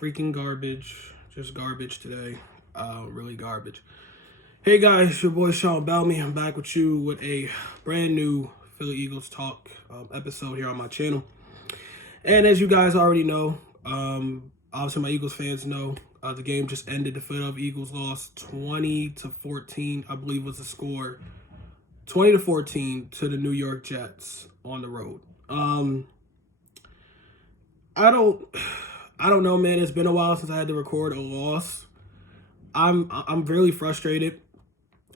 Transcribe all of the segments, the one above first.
Freaking garbage. Just garbage today. Really garbage. Hey guys, your boy Sean Bellamy. I'm back with you with a brand new Philly Eagles Talk episode here on my channel. And as you guys already know, obviously my Eagles fans know, the game just ended. The Philadelphia Eagles lost 20-14, I believe was the score. 20-14 to the New York Jets on the road. I don't know, man. It's been a while since I had to record a loss. I'm really frustrated.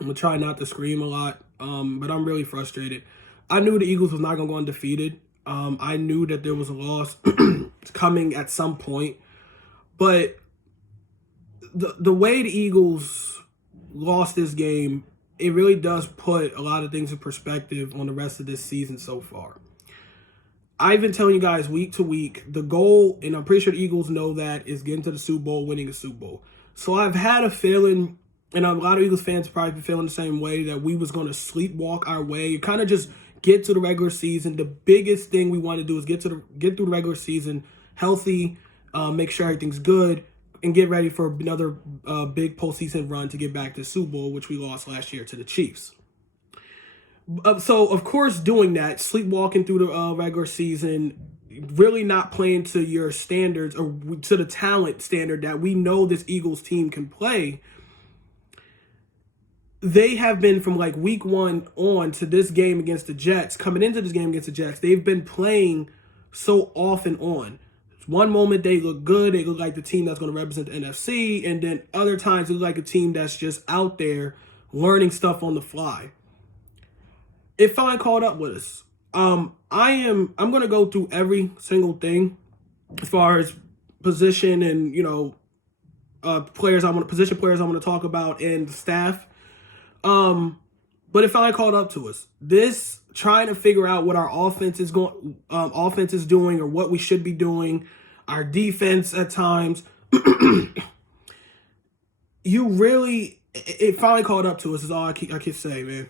I'm gonna try not to scream a lot, but I'm really frustrated. I knew the Eagles was not gonna go undefeated. I knew that there was a loss coming at some point, but the way the Eagles lost this game, it really does put a lot of things in perspective on the rest of this season so far. I've been telling you guys week to week, the goal, and I'm pretty sure the Eagles know that, is getting to the Super Bowl, winning a Super Bowl. So I've had a feeling, and a lot of Eagles fans probably been feeling the same way, that we was going to sleepwalk our way, kind of just get to the regular season. The biggest thing we want to do is get through the regular season healthy, make sure everything's good, and get ready for another big postseason run to get back to the Super Bowl, which we lost last year to the Chiefs. So, of course, doing that, sleepwalking through the regular season, really not playing to your standards or to the talent standard that we know this Eagles team can play. They have been, from like week one on to this game against the Jets, coming into this game against the Jets, they've been playing so off and on. One moment they look good, they look like the team that's going to represent the NFC, and then other times they look like a team that's just out there learning stuff on the fly. It finally caught up with us. I'm going to go through every single thing as far as position and, players I want to talk about, and the staff. But it finally caught up to us. This trying to figure out what our offense is doing, or what we should be doing, our defense at times. It finally caught up to us is all I can say, man.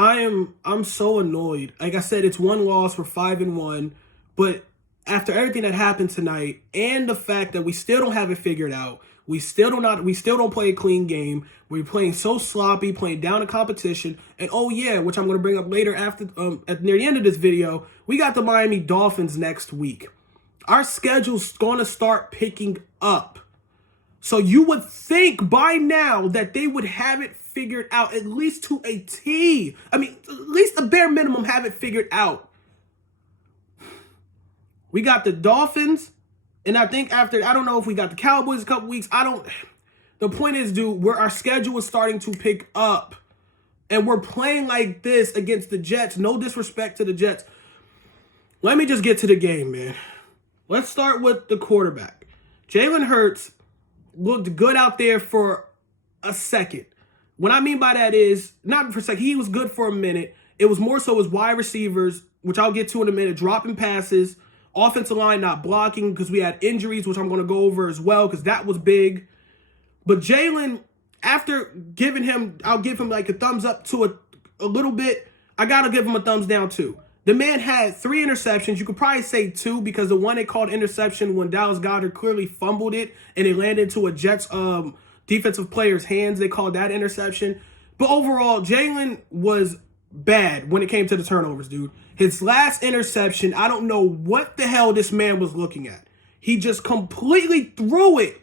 I'm so annoyed. Like I said, it's one loss. We're 5-1, but after everything that happened tonight, and the fact that we still don't have it figured out, we still don't play a clean game. We're playing so sloppy, playing down the competition, and oh yeah, which I'm going to bring up later after near the end of this video, we got the Miami Dolphins next week. Our schedule's going to start picking up. So you would think by now that they would have it figured out, at least to a T. I mean, at least the bare minimum have it figured out. We got the Dolphins, and I think I don't know if we got the Cowboys a couple weeks. The point is, dude, our schedule is starting to pick up, and we're playing like this against the Jets. No disrespect to the Jets. Let me just get to the game, man. Let's start with the quarterback. Jalen Hurts looked good out there for a second. What I mean by that is, not for a second, he was good for a minute. It was more so his wide receivers, which I'll get to in a minute, dropping passes, offensive line not blocking because we had injuries, which I'm going to go over as well because that was big. But Jalen, after I'll give him like a thumbs up to a little bit. I got to give him a thumbs down too. The man had 3 interceptions. You could probably say 2 because the one they called interception when Dallas Goedert clearly fumbled it and it landed into a Jets defensive player's hands. They called that interception. But overall, Jalen was bad when it came to the turnovers, dude. His last interception, I don't know what the hell this man was looking at. He just completely threw it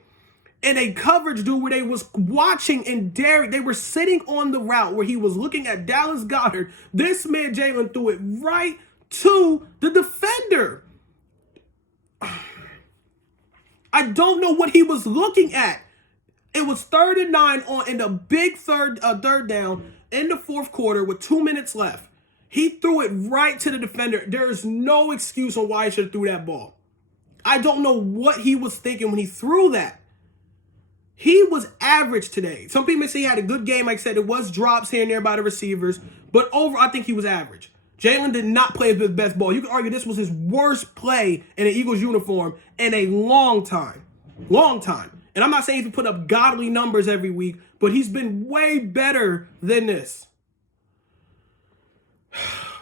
in a coverage, dude, where they was watching and daring. They were sitting on the route where he was looking at Dallas Goedert. This man, Jalen, threw it right to the defender. I don't know what he was looking at. It was 3rd and 9 in the big third down in the fourth quarter with 2 minutes left. He threw it right to the defender. There is no excuse on why he should have threw that ball. I don't know what he was thinking when he threw that. He was average today. Some people say he had a good game. Like I said, it was drops here and there by the receivers. But overall, I think he was average. Jalen did not play his best ball. You could argue this was his worst play in an Eagles uniform in a long time. Long time. And I'm not saying he's put up godly numbers every week, but he's been way better than this.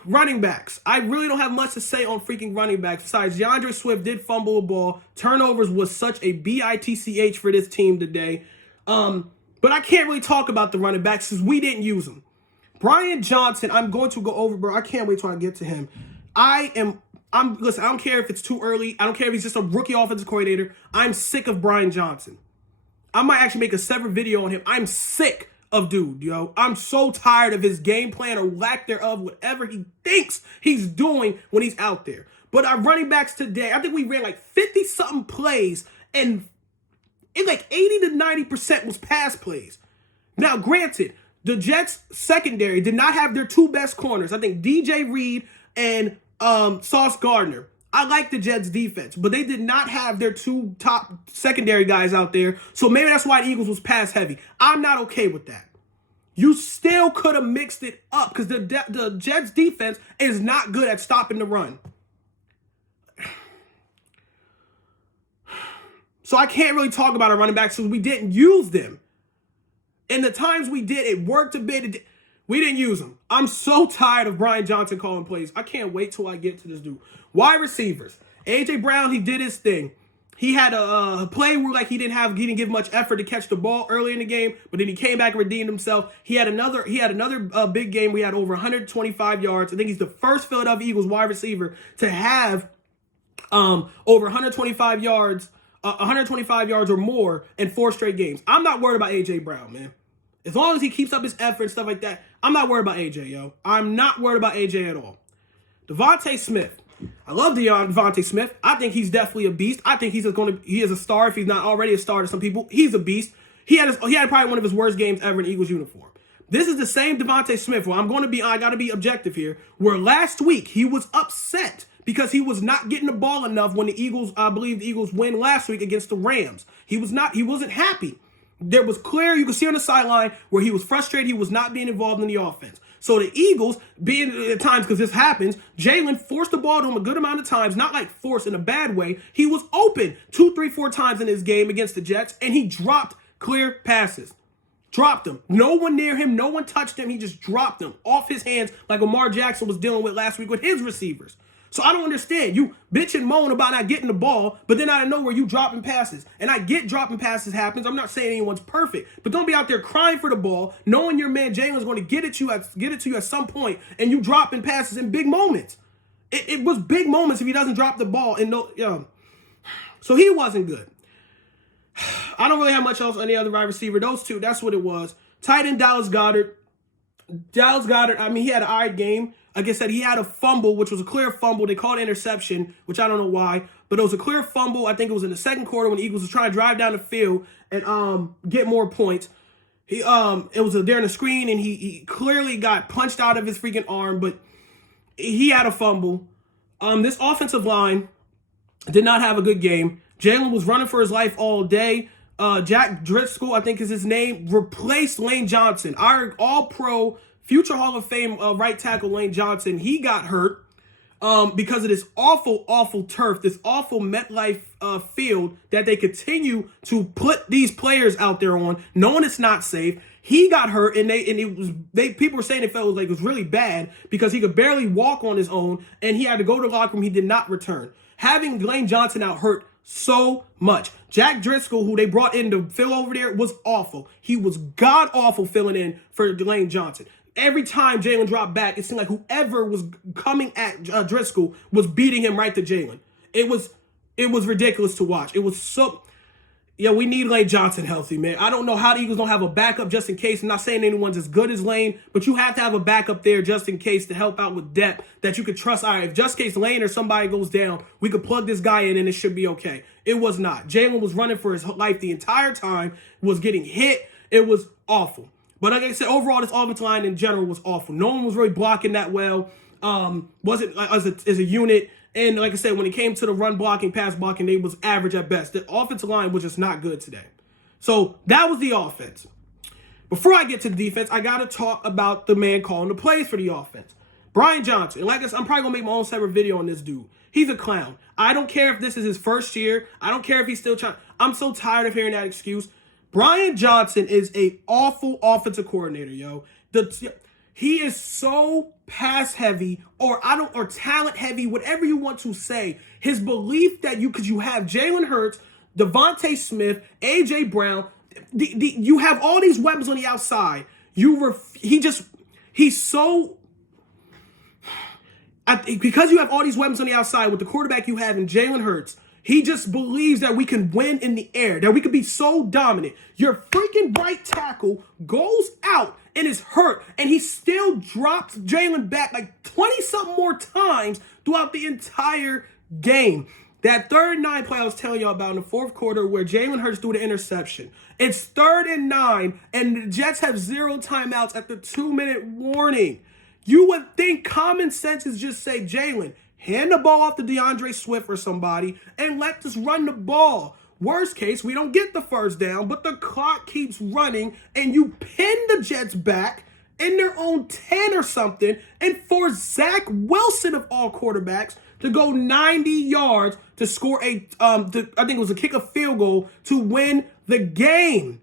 Running backs. I really don't have much to say on freaking running backs. Besides, DeAndre Swift did fumble a ball. Turnovers was such a bitch for this team today. But I can't really talk about the running backs because we didn't use them. Brian Johnson, I'm going to go over, bro. I can't wait till I get to him. Listen, I don't care if it's too early. I don't care if he's just a rookie offensive coordinator. I'm sick of Brian Johnson. I might actually make a separate video on him. I'm sick of dude, yo. I'm so tired of his game plan or lack thereof, whatever he thinks he's doing when he's out there. But our running backs today, I think we ran like 50-something plays, and it like 80 to 90% was pass plays. Now, granted, the Jets secondary did not have their two best corners. I think DJ Reed and Sauce Gardner. I like the Jets defense, but they did not have their two top secondary guys out there. So maybe that's why the Eagles was pass heavy. I'm not okay with that. You still could have mixed it up because the Jets defense is not good at stopping the run. So I can't really talk about our running backs because we didn't use them. And the times we did, it worked a bit. We didn't use them. I'm so tired of Brian Johnson calling plays. I can't wait till I get to this dude. Wide receivers. A.J. Brown, he did his thing. He had a play where like he didn't give much effort to catch the ball early in the game, but then he came back and redeemed himself. He had another big game where he had over 125 yards. I think he's the first Philadelphia Eagles wide receiver to have over 125 yards or more in 4 straight games. I'm not worried about A.J. Brown, man. As long as he keeps up his effort and stuff like that, I'm not worried about AJ, yo. I'm not worried about AJ at all. Devontae Smith. I love Devontae Smith. I think he's definitely a beast. I think he is a star if he's not already a star to some people. He's a beast. He had probably one of his worst games ever in Eagles uniform. This is the same Devontae Smith where I got to be objective here, where last week he was upset because he was not getting the ball enough when I believe the Eagles win last week against the Rams. He wasn't happy. There was clear, you could see on the sideline where he was frustrated. He was not being involved in the offense. So the Eagles, being at times, because this happens, Jalen forced the ball to him a good amount of times, not like forced in a bad way. He was open 2, 3, 4 times in his game against the Jets, and he dropped clear passes. Dropped them. No one near him. No one touched him. He just dropped them off his hands like Lamar Jackson was dealing with last week with his receivers. So I don't understand. You bitch and moan about not getting the ball, but then out of nowhere you dropping passes. And I get dropping passes happens. I'm not saying anyone's perfect, but don't be out there crying for the ball, knowing your man Jalen's going to get it to you at some point, and you dropping passes in big moments. It was big moments if he doesn't drop the ball. So he wasn't good. I don't really have much else on any other wide receiver. Those two, that's what it was. Tight end Dallas Goedert. I mean, he had an all right game. Like I said, he had a fumble, which was a clear fumble. They called it interception, which I don't know why. But it was a clear fumble. I think it was in the second quarter when the Eagles was trying to drive down the field and get more points. It was there in the screen, and he clearly got punched out of his freaking arm. But he had a fumble. This offensive line did not have a good game. Jalen was running for his life all day. Jack Driscoll, I think is his name, replaced Lane Johnson, our all-pro, future Hall of Fame right tackle Lane Johnson. He got hurt because of this awful, awful turf, this awful MetLife field that they continue to put these players out there on, knowing it's not safe. He got hurt, and people were saying they felt like it was really bad because he could barely walk on his own, and he had to go to the locker room. He did not return. Having Lane Johnson out hurt so much. Jack Driscoll, who they brought in to fill over there, was awful. He was god-awful filling in for Lane Johnson. Every time Jalen dropped back, it seemed like whoever was coming at Driscoll was beating him right to Jalen. It was ridiculous to watch. It was so... Yeah, we need Lane Johnson healthy, man. I don't know how the Eagles don't have a backup just in case. I'm not saying anyone's as good as Lane, but you have to have a backup there just in case to help out with depth that you could trust. All right, if just in case Lane or somebody goes down, we could plug this guy in and it should be okay. It was not. Jalen was running for his life the entire time, was getting hit. It was awful. But like I said, overall, this offensive line in general was awful. No one was really blocking that well. Wasn't as a unit. And like I said, when it came to the run blocking, pass blocking, they was average at best. The offensive line was just not good today. So that was the offense. Before I get to the defense, I got to talk about the man calling the plays for the offense. Brian Johnson. And like I said, I'm probably going to make my own separate video on this dude. He's a clown. I don't care if this is his first year. I don't care if he's still trying. I'm so tired of hearing that excuse. Brian Johnson is a awful offensive coordinator, yo. He is so pass heavy or talent heavy, whatever you want to say. His belief that because you have Jalen Hurts, Devontae Smith, AJ Brown, you have all these weapons on the outside. He's so because you have all these weapons on the outside with the quarterback you have in Jalen Hurts. He just believes that we can win in the air, that we could be so dominant. Your freaking right tackle goes out and is hurt, and he still drops Jalen back like 20-something more times throughout the entire game. That 3rd and 9 play I was telling y'all about in the 4th quarter where Jalen Hurts threw the interception. It's 3rd and 9, and the Jets have 0 timeouts at the 2-minute warning. You would think common sense is just say, Jalen, hand the ball off to DeAndre Swift or somebody and let us run the ball. Worst case, we don't get the 1st down, but the clock keeps running and you pin the Jets back in their own 10 or something and force Zach Wilson of all quarterbacks to go 90 yards to score I think it was a kick a field goal to win the game.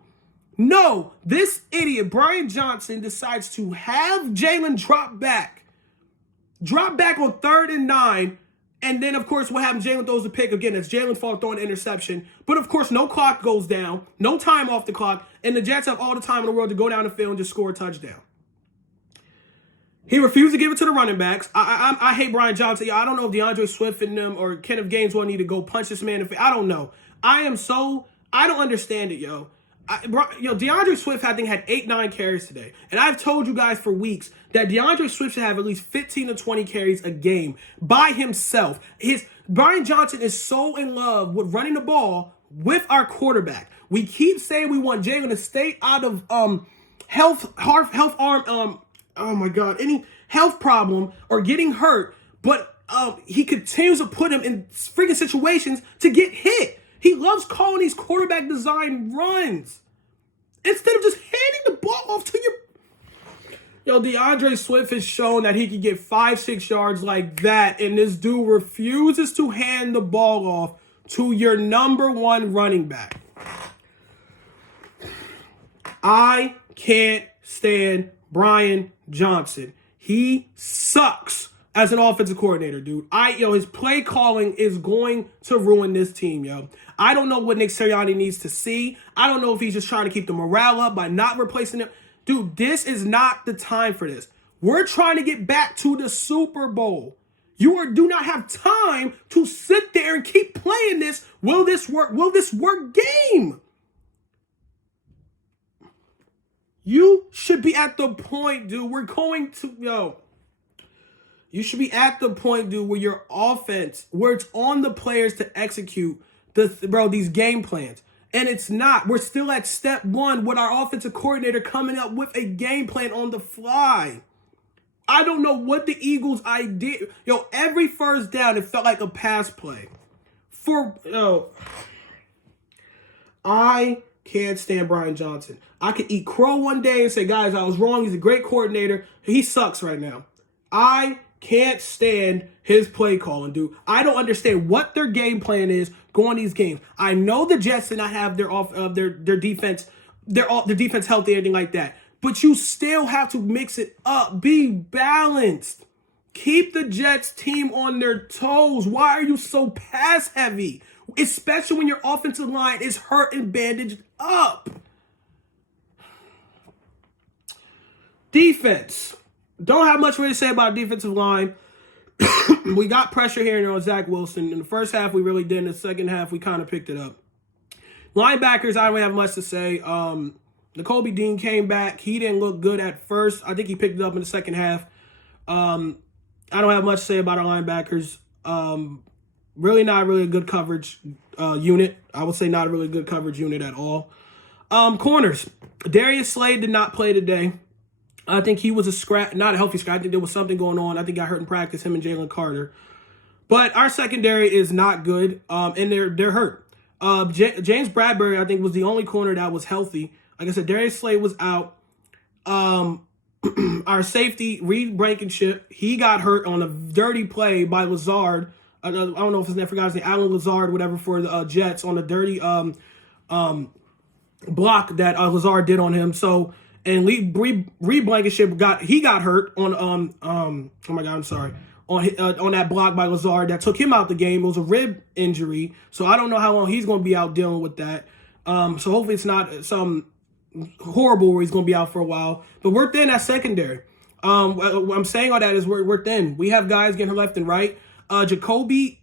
No, this idiot, Brian Johnson, decides to have Jalen drop back on 3rd and 9, and then, of course, what happens, Jalen throws the pick. Again, it's Jalen's fault throwing an interception. But, of course, no clock goes down, no time off the clock, and the Jets have all the time in the world to go down the field and just score a touchdown. He refused to give it to the running backs. I hate Brian Johnson. I don't know if DeAndre Swift and them or Kenneth Gaines will need to go punch this man in the face. I don't know. I don't understand it, yo. DeAndre Swift, I think, had 8-9 carries today. And I've told you guys for weeks that DeAndre Swift should have at least 15 to 20 carries a game by himself. Brian Johnson is so in love with running the ball with our quarterback. We keep saying we want Jalen to stay out of any health problem or getting hurt, but he continues to put him in freaking situations to get hit. He loves calling these quarterback design runs instead of just handing the ball off to your... DeAndre Swift has shown that he can get 5-6 yards like that, and this dude refuses to hand the ball off to your number 1 running back. I can't stand Brian Johnson. He sucks as an offensive coordinator, dude. His play calling is going to ruin this team, yo. I don't know what Nick Sirianni needs to see. I don't know if he's just trying to keep the morale up by not replacing him. Dude, this is not the time for this. We're trying to get back to the Super Bowl. You do not have time to sit there and keep playing this. Will this work? Will this work game? You should be at the point, dude. You should be at the point, dude, where your offense, where it's on the players to execute these game plans. And it's not. We're still at step 1 with our offensive coordinator coming up with a game plan on the fly. I don't know what the Eagles' idea. Every 1st down, it felt like a pass play. I can't stand Brian Johnson. I could eat crow one day and say, guys, I was wrong. He's a great coordinator. He sucks right now. I can't stand his play calling, dude. I don't understand what their game plan is going these games. I know the Jets did not have their defense, their defense healthy, anything like that. But you still have to mix it up. Be balanced. Keep the Jets team on their toes. Why are you so pass heavy? Especially when your offensive line is hurt and bandaged up. Defense. Don't have much really to say about defensive line. We got pressure here and there on Zach Wilson. In the 1st half, we really did. In the 2nd half, we kind of picked it up. Linebackers, I don't have much to say. Nakobe Dean came back. He didn't look good at first. I think he picked it up in the 2nd half. I don't have much to say about our linebackers. Really not really a good coverage unit. I would say not a really good coverage unit at all. Corners. Darius Slade did not play today. I think he was not a healthy scratch. I think there was something going on. I think he got hurt in practice, him and Jalen Carter. But our secondary is not good, and they're hurt. James Bradbury, I think, was the only corner that was healthy. Like I said, Darius Slade was out. Our safety, Reed Blankenship, he got hurt on a dirty play by Lazard. I don't know if his name, I forgot his name, Alan Lazard, whatever, for the Jets on a dirty block that Lazard did on him. So And Reed Blankenship got hurt on oh my God, I'm sorry, on that block by Lazard that took him out the game. It was a rib injury, so I don't know how long he's going to be out dealing with that. So hopefully it's not some horrible where he's going to be out for a while. But we're thin at secondary. What I'm saying all that is we're thin. We have guys getting hurt left and right. Jobe,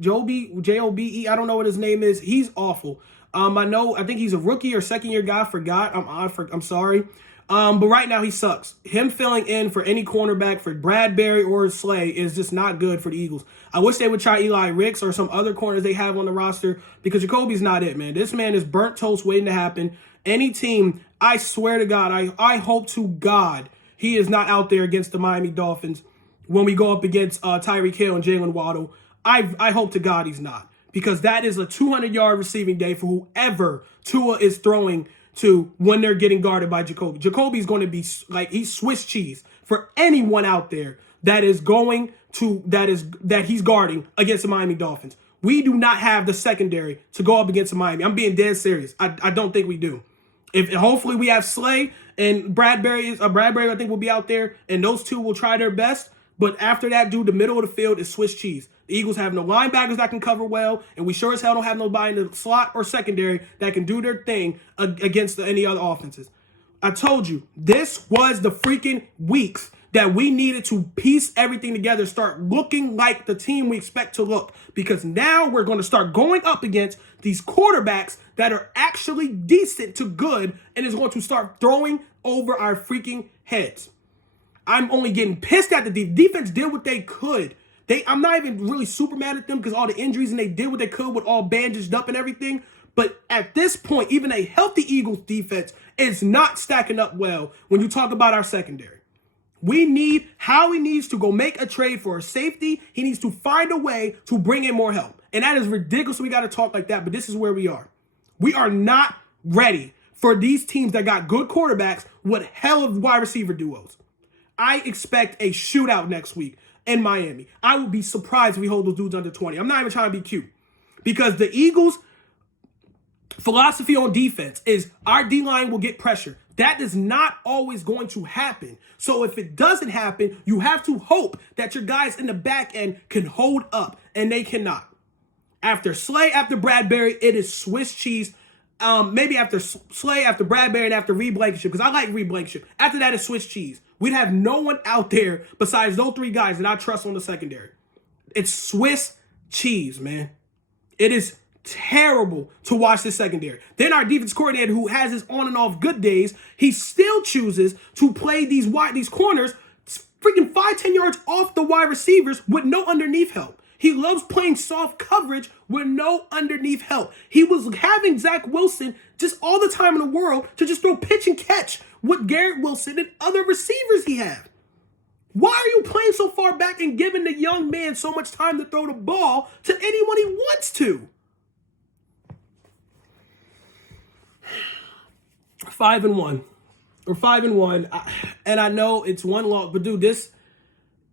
Jobe? I don't know what his name is. He's awful. I think he's a rookie or second year guy. I forgot. I'm sorry. But right now he sucks. Him filling in for any cornerback for Bradbury or Slay is just not good for the Eagles. I wish they would try Eli Ricks or some other corners they have on the roster because Jacoby's not it, man. This man is burnt toast waiting to happen. Any team, I swear to God, I hope to God he is not out there against the Miami Dolphins when we go up against Tyreek Hill and Jalen Waddle. I hope to God he's not, because that is a 200-yard receiving day for whoever Tua is throwing to when they're getting guarded by Jacoby. Jacoby's going to be like, he's Swiss cheese for anyone out there that is going to that he's guarding against the Miami Dolphins. We do not have the secondary to go up against Miami. I'm being dead serious. I don't think we do. If hopefully we have Slay and Bradbury I think will be out there, and those two will try their best. But after that, dude, the middle of the field is Swiss cheese. The Eagles have no linebackers that can cover well, and we sure as hell don't have nobody in the slot or secondary that can do their thing against any other offenses. I told you, this was the freaking weeks that we needed to piece everything together, start looking like the team we expect to look. Because now we're going to start going up against these quarterbacks that are actually decent to good and is going to start throwing over our freaking heads. I'm only getting pissed at the defense. Did what they could. I'm not even really super mad at them because all the injuries, and they did what they could with all bandaged up and everything. But at this point, even a healthy Eagles defense is not stacking up well when you talk about our secondary. Howie needs to go make a trade for a safety. He needs to find a way to bring in more help. And that is ridiculous. We got to talk like that, but this is where we are. We are not ready for these teams that got good quarterbacks with hell of wide receiver duos. I expect a shootout next week in Miami. I would be surprised if we hold those dudes under 20. I'm not even trying to be cute. Because the Eagles' philosophy on defense is our D-line will get pressure. That is not always going to happen. So if it doesn't happen, you have to hope that your guys in the back end can hold up, and they cannot. After Slay, after Bradbury, it is Swiss cheese. Maybe after Slay, after Bradbury, and after Reed Blankenship, because I like Reed Blankenship. After that, it's Swiss cheese. We'd have no one out there besides those three guys that I trust on the secondary. It's Swiss cheese, man. It is terrible to watch this secondary. Then our defense coordinator, who has his on and off good days, he still chooses to play these corners freaking 5-10 yards off the wide receivers with no underneath help. He loves playing soft coverage with no underneath help. He was having Zach Wilson just all the time in the world to just throw pitch and catch with Garrett Wilson and other receivers he had. Why are you playing so far back and giving the young man so much time to throw the ball to anyone he wants to? 5-1. Or 5-1. And I know it's one loss, but dude,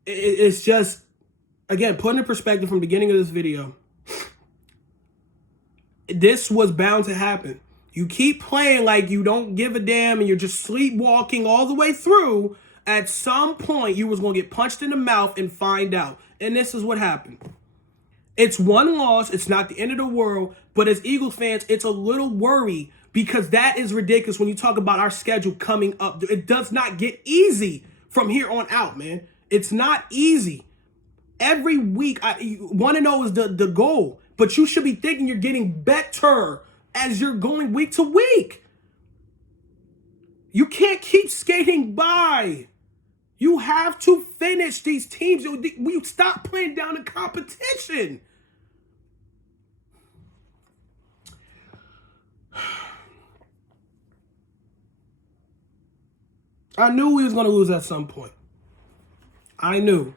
it's just, again, put in perspective from the beginning of this video, this was bound to happen. You keep playing like you don't give a damn and you're just sleepwalking all the way through. At some point, you was going to get punched in the mouth and find out. And this is what happened. It's one loss. It's not the end of the world. But as Eagles fans, it's a little worry because that is ridiculous when you talk about our schedule coming up. It does not get easy from here on out, man. It's not easy. Every week, 1-0 is the goal. But you should be thinking you're getting better as you're going week to week. You can't keep skating by. You have to finish these teams. You stop playing down the competition. I knew we was going to lose at some point. I knew.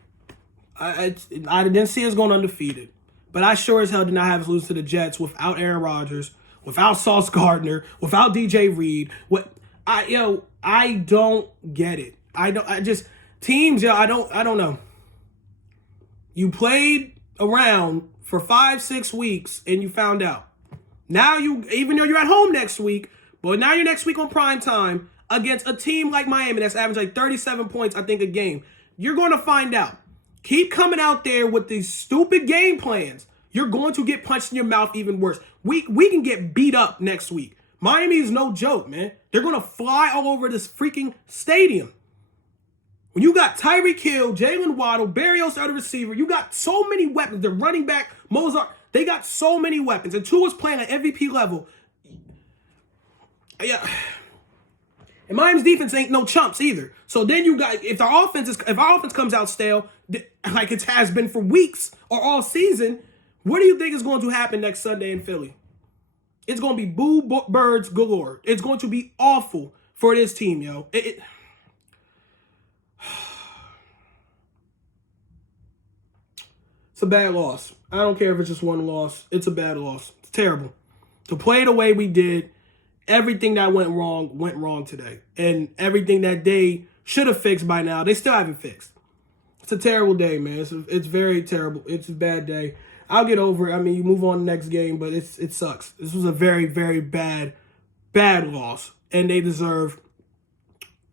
I didn't see us going undefeated. But I sure as hell did not have us lose to the Jets without Aaron Rodgers, without Sauce Gardner, without DJ Reed. I don't get it. I don't know. You played around for 5-6 weeks and you found out. Now even though you're at home next week, but now you're next week on prime time, against a team like Miami that's averaging like 37 points, I think, a game. You're going to find out. Keep coming out there with these stupid game plans. You're going to get punched in your mouth even worse. We can get beat up next week. Miami is no joke, man. They're going to fly all over this freaking stadium. When you got Tyreek Hill, Jalen Waddle, Barrios out of receiver, you got so many weapons. They're running back, Mozart. They got so many weapons. And Tua's playing at MVP level. Yeah. And Miami's defense ain't no chumps either. So then you got, if our offense comes out stale, like it has been for weeks or all season, what do you think is going to happen next Sunday in Philly? It's going to be boo birds galore. It's going to be awful for this team, yo. It's a bad loss. I don't care if it's just one loss. It's a bad loss. It's terrible. To play the way we did, everything that went wrong today. And everything that they should have fixed by now, they still haven't fixed. It's a terrible day, man. It's very terrible. It's a bad day. I'll get over it. I mean, you move on to the next game, but it sucks. This was a very, very bad loss. And they deserve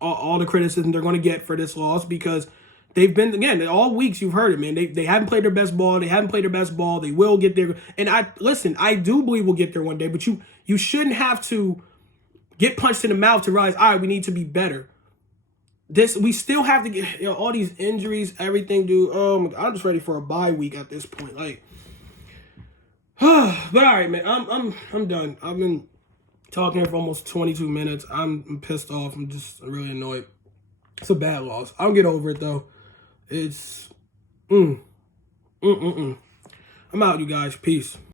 all the criticism they're going to get for this loss because they've been, again, all weeks you've heard it, man. They haven't played their best ball. They haven't played their best ball. They will get there. And I do believe we'll get there one day, but you shouldn't have to get punched in the mouth to realize, all right, we need to be better. We still have to get, all these injuries, everything, dude. I'm just ready for a bye week at this point. Like, but all right, man, I'm done. I've been talking here for almost 22 minutes. I'm pissed off. I'm just really annoyed. It's a bad loss. I'll get over it though. It's I'm out, you guys. Peace.